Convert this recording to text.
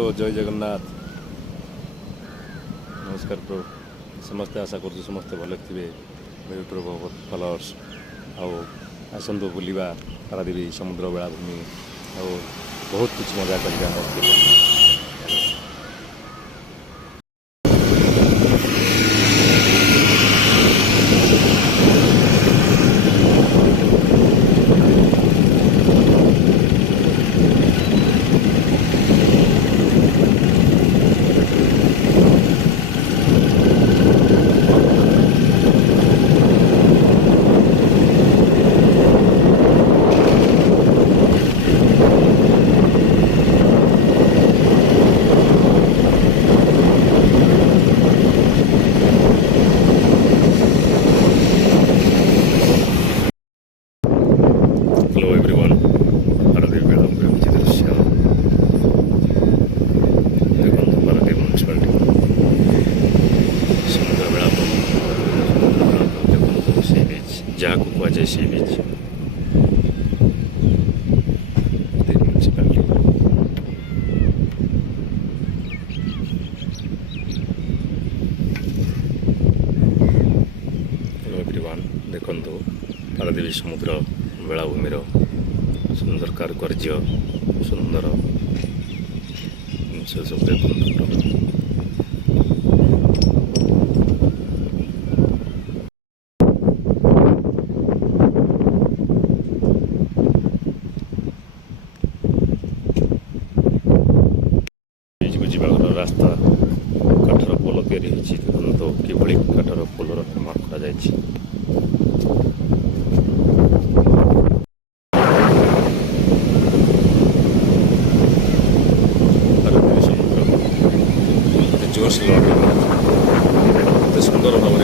जय जगन्नाथ। नमस्कार प्रभु। समस्ते आशा कर समस्ते भल थे यूट्यूब फलोअर्स आसतु बुलवा पारादीप समुद्र बेलाभूमि बहुत कुछ मजा करके मस्ती। हेलो एवरीवन, पारादीप बेलाभूमि होची दृश्य देखो। पारादीप म्यूनिसिपालिटी समुद्र बेलाभूमि देखो, सी बीच जहाँ को कहुए सी बीच म्यूनिसिपालिटी। हेलो एवरीवन, देखो पारादीप समुद्र बेलाभूमिर सुंदर कारुकार्य सुंदर जिन सब देखो। बीच को जीवार रास्ता काठर पोल तैयारी होती देखो किभली काठर पोलर निर्माण कर। जोश लगे सुंदर भाव